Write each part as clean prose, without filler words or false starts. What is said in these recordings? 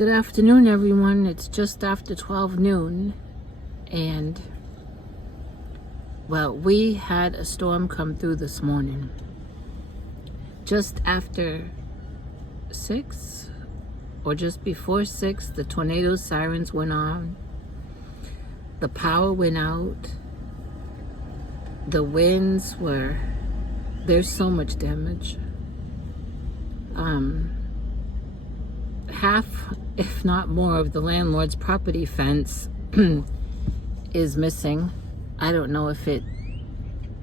Good afternoon, everyone. It's just after 12 noon, and well, we had a storm come through this morning. Just after 6 or just before 6, the tornado sirens went on. The power went out. The winds were, there's so much damage. Half, if not more, of the landlord's property fence is missing. I don't know if it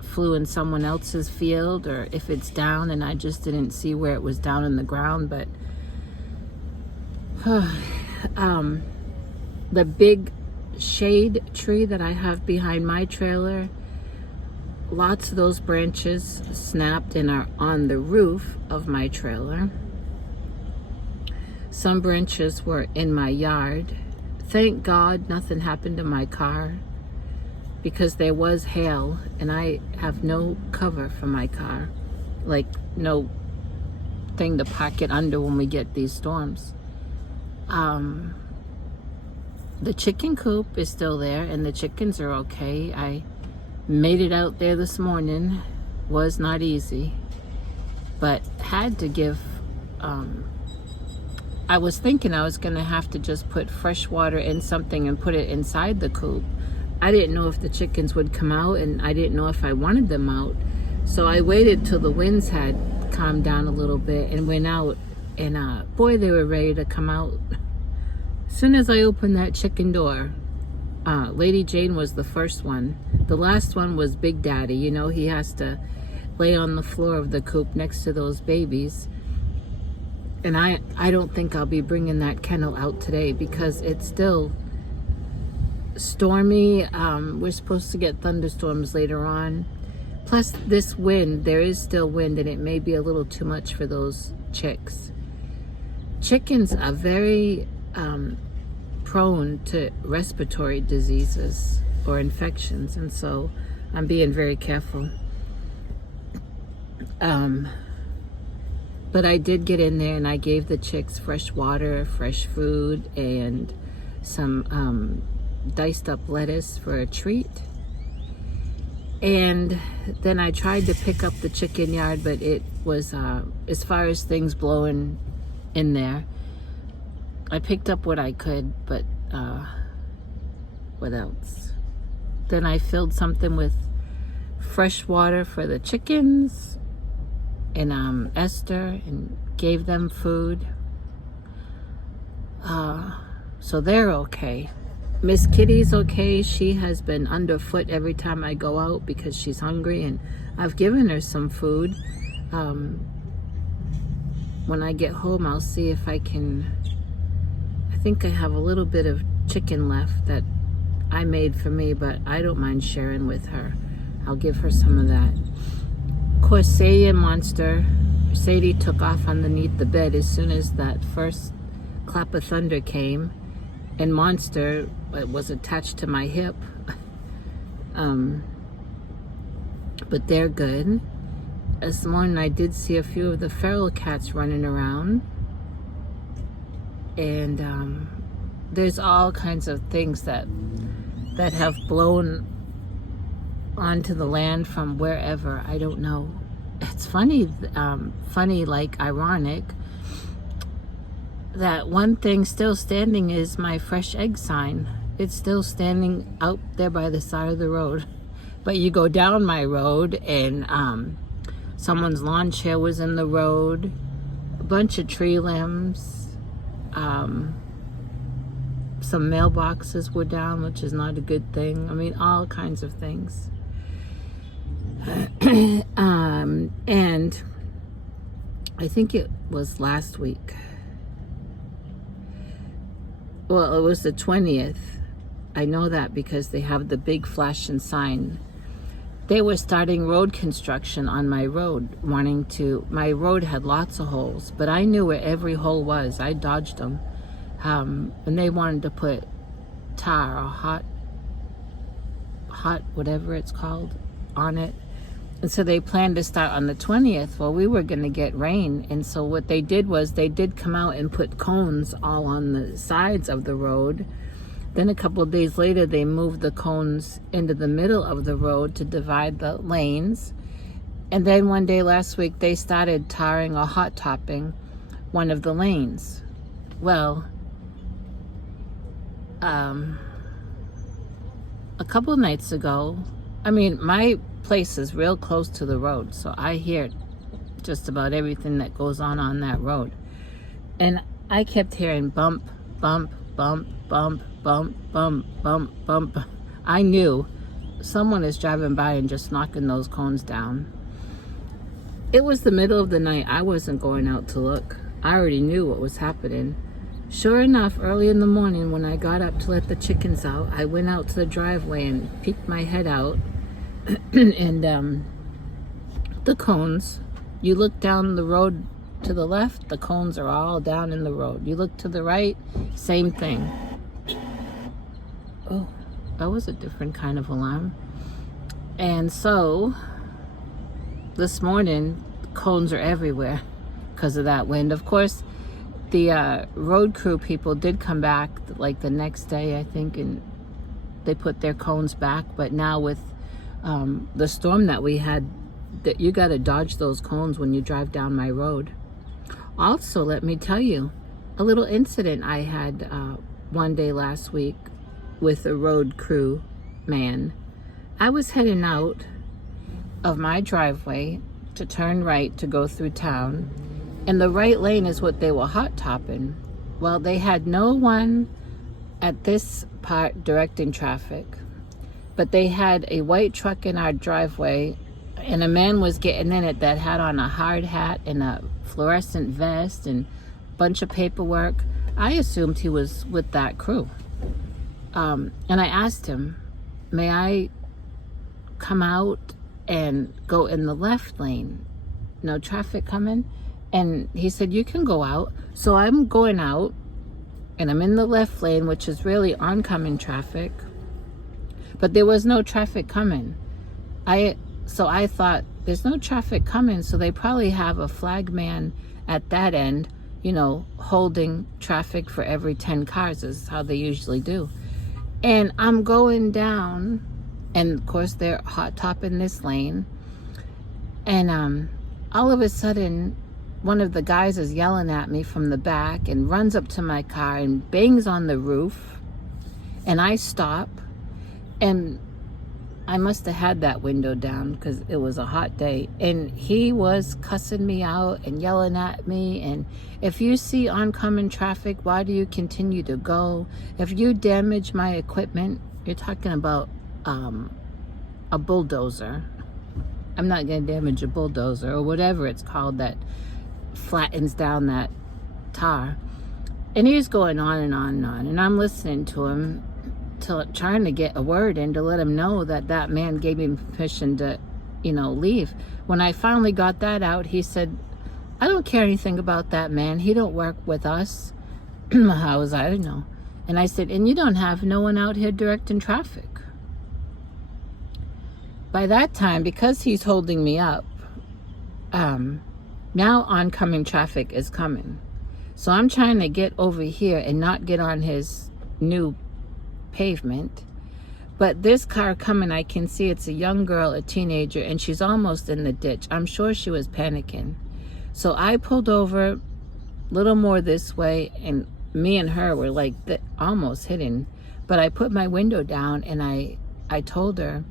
flew in someone else's field or if it's down and I just didn't see where it was down in the ground, but the big shade tree that I have behind my trailer, lots of those branches snapped and are on the roof of my trailer. Some branches were in my yard. Thank God nothing happened to my car because there was hail and I have no cover for my car, like no thing to park it under when we get these storms. The chicken coop is still there and the chickens are okay. I made it out there this morning. Was not easy, but had to give I was thinking I was gonna have to just put fresh water in something and put it inside the coop. I didn't know if the chickens would come out and I didn't know if I wanted them out. So I waited till the winds had calmed down a little bit and went out, and boy, they were ready to come out. As soon as I opened that chicken door, Lady Jane was the first one. The last one was Big Daddy. You know, he has to lay on the floor of the coop next to those babies. And I don't think I'll be bringing that kennel out today because it's still stormy. We're supposed to get thunderstorms later on. Plus this wind, there is still wind and it may be a little too much for those chicks. Chickens are very prone to respiratory diseases or infections, and so I'm being very careful. But I did get in there and I gave the chicks fresh water, fresh food, and some diced up lettuce for a treat. And then I tried to pick up the chicken yard, but it was, as far as things blowing in there, I picked up what I could, but what else? Then I filled something with fresh water for the chickens and Esther, and gave them food. So they're okay. Miss Kitty's okay. She has been underfoot every time I go out because she's hungry, and I've given her some food. When I get home, I'll see if I can. I think I have a little bit of chicken left that I made for me, but I don't mind sharing with her. I'll give her some of that. Of course, Sadie and Monster, Sadie took off underneath the bed as soon as that first clap of thunder came, and Monster was attached to my hip. But they're good. This morning I did see a few of the feral cats running around, and there's all kinds of things that have blown onto the land from wherever. I don't know. It's funny, like ironic, that one thing still standing is my fresh egg sign. It's still standing out there by the side of the road. But you go down my road and someone's lawn chair was in the road, a bunch of tree limbs, some mailboxes were down, which is not a good thing. I mean, all kinds of things. And I think it was last week. Well, it was the 20th. I know that because they have the big flashing sign. They were starting road construction on my road, my road had lots of holes, but I knew where every hole was. I dodged them. And they wanted to put tar or hot, whatever it's called, on it. And so they planned to start on the 20th. Well, we were going to get rain. And so what they did was they did come out and put cones all on the sides of the road. Then a couple of days later, they moved the cones into the middle of the road to divide the lanes. And then one day last week, they started tarring or hot topping one of the lanes. Well, a couple of nights ago, I mean, my place is real close to the road, so I hear just about everything that goes on that road. And I kept hearing bump, bump, bump, bump, bump, bump, bump, bump. I knew someone is driving by and just knocking those cones down. It was the middle of the night. I wasn't going out to look. I already knew what was happening. Sure enough, early in the morning when I got up to let the chickens out, I went out to the driveway and peeked my head out. And the cones, you look down the road to the left, the cones are all down in the road. You look to the right, same thing. Oh, that was a different kind of alarm. And so this morning, cones are everywhere because of that wind. Of course, the road crew people did come back like the next day, I think, and they put their cones back. But now with the storm that we had, that you got to dodge those cones when you drive down my road. Also, let me tell you a little incident I had one day last week with a road crew man. I was heading out of my driveway to turn right to go through town, and the right lane is what they were hot topping. Well, they had no one at this part directing traffic, but they had a white truck in our driveway, and a man was getting in it that had on a hard hat and a fluorescent vest and a bunch of paperwork. I assumed he was with that crew. And I asked him, may I come out and go in the left lane? No traffic coming? And he said, you can go out. So I'm going out, and I'm in the left lane, which is really oncoming traffic. But there was no traffic coming. So I thought, there's no traffic coming, so they probably have a flag man at that end, you know, holding traffic for every 10 cars is how they usually do. And I'm going down, and of course they're hot topping this lane. And all of a sudden, one of the guys is yelling at me from the back and runs up to my car and bangs on the roof. And I stop, and I must have had that window down because it was a hot day. And he was cussing me out and yelling at me. And if you see oncoming traffic, why do you continue to go? If you damage my equipment, you're talking about a bulldozer. I'm not going to damage a bulldozer or whatever it's called that flattens down that tar. And he's going on and on and on. And I'm listening to him, trying to get a word in to let him know that that man gave me permission to, you know, leave. When I finally got that out, he said, I don't care anything about that man. He don't work with us. How was I to know? And I said, and you don't have no one out here directing traffic. By that time, because he's holding me up, now oncoming traffic is coming. So I'm trying to get over here and not get on his new pavement. But this car coming, I can see it's a young girl, a teenager, and she's almost in the ditch. I'm sure she was panicking. So I pulled over a little more this way, and me and her were like almost hitting. But I put my window down, and I told her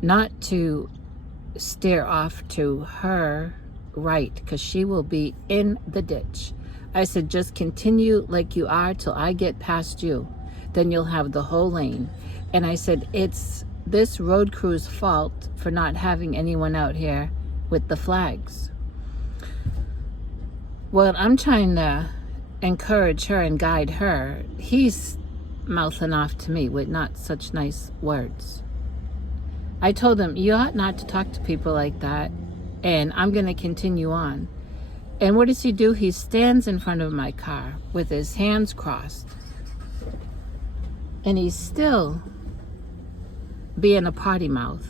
not to steer off to her right, because she will be in the ditch. I said, just continue like you are till I get past you. Then you'll have the whole lane. And I said, it's this road crew's fault for not having anyone out here with the flags. Well, I'm trying to encourage her and guide her. He's mouthing off to me with not such nice words. I told him, you ought not to talk to people like that, and I'm going to continue on. And what does he do? He stands in front of my car with his hands crossed. And he's still being a potty mouth.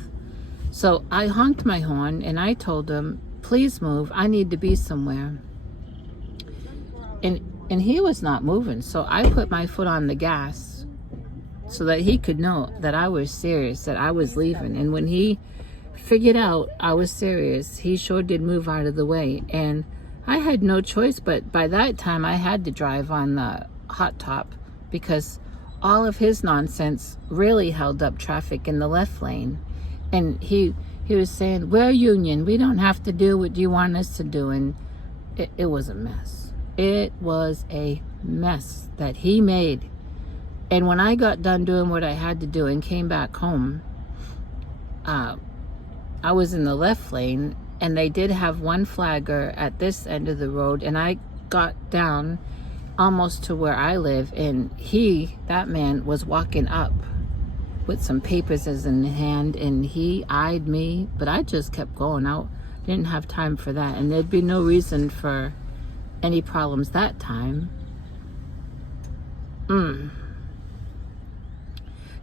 So I honked my horn and I told him, please move, I need to be somewhere. And he was not moving, so I put my foot on the gas so that he could know that I was serious, that I was leaving. And when he figured out I was serious, he sure did move out of the way. And I had no choice, but by that time I had to drive on the hot top because all of his nonsense really held up traffic in the left lane. And he was saying, we're union, we don't have to do what you want us to do. And it was a mess. It was a mess that he made. And when I got done doing what I had to do and came back home, I was in the left lane, and they did have one flagger at this end of the road, and I got down almost to where I live, and that man was walking up with some papers in hand, and he eyed me, but I just kept going out. Didn't have time for that, and there'd be no reason for any problems that time.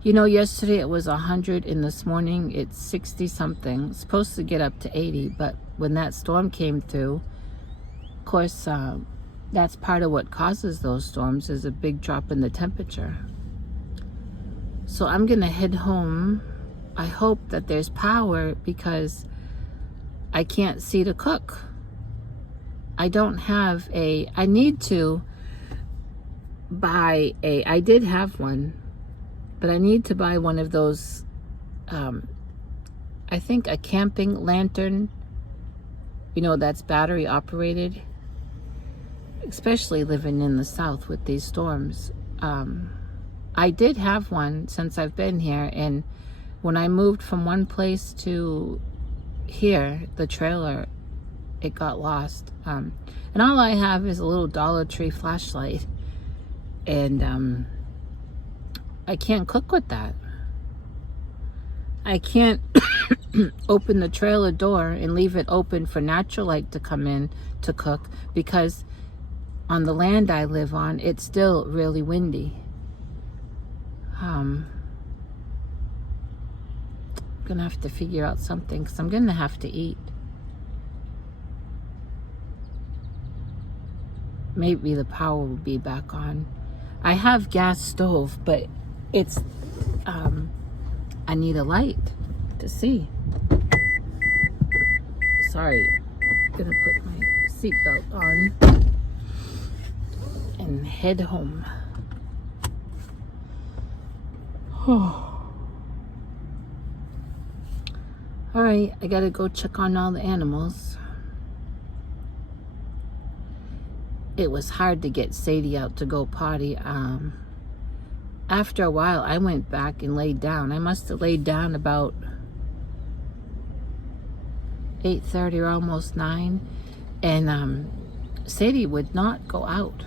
You know, yesterday it was 100, and this morning it's 60 something. It's supposed to get up to 80, but when that storm came through, of course, that's part of what causes those storms, is a big drop in the temperature. So I'm gonna head home. I hope that there's power because I can't see to cook. I don't have I need to buy I did have one, but I need to buy one of those, I think a camping lantern, you know, that's battery operated, especially living in the South with these storms. I did have one since I've been here, and when I moved from one place to here, the trailer, it got lost. And all I have is a little Dollar Tree flashlight, and I can't cook with that. I can't open the trailer door and leave it open for natural light to come in to cook, because on the land I live on, it's still really windy. I'm gonna have to figure out something, because I'm gonna have to eat. Maybe the power will be back on. I have gas stove, but it's I need a light to see. Sorry, I'm gonna put my seatbelt on and head home. All right, I gotta go check on all the animals. It was hard to get Sadie out to go potty. After a while, I went back and laid down. I must have laid down about 8:30 or almost 9. And Sadie would not go out.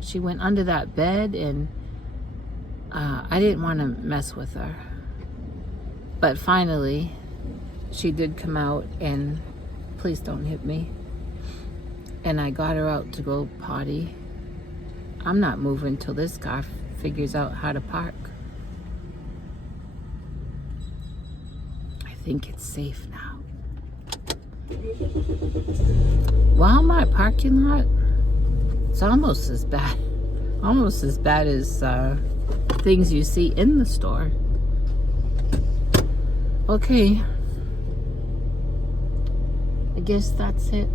She went under that bed, and I didn't want to mess with her. But finally, she did come out, and please don't hit me. And I got her out to go potty. I'm not moving till this car figures out how to park. I think it's safe now. Walmart parking lot, it's almost as bad as things you see in the store. Okay, I guess that's it.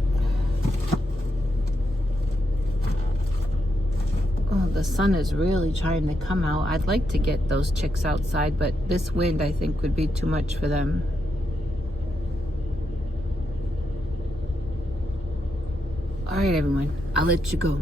Oh, the sun is really trying to come out. I'd like to get those chicks outside, but this wind, I think, would be too much for them. All right, everyone, I'll let you go.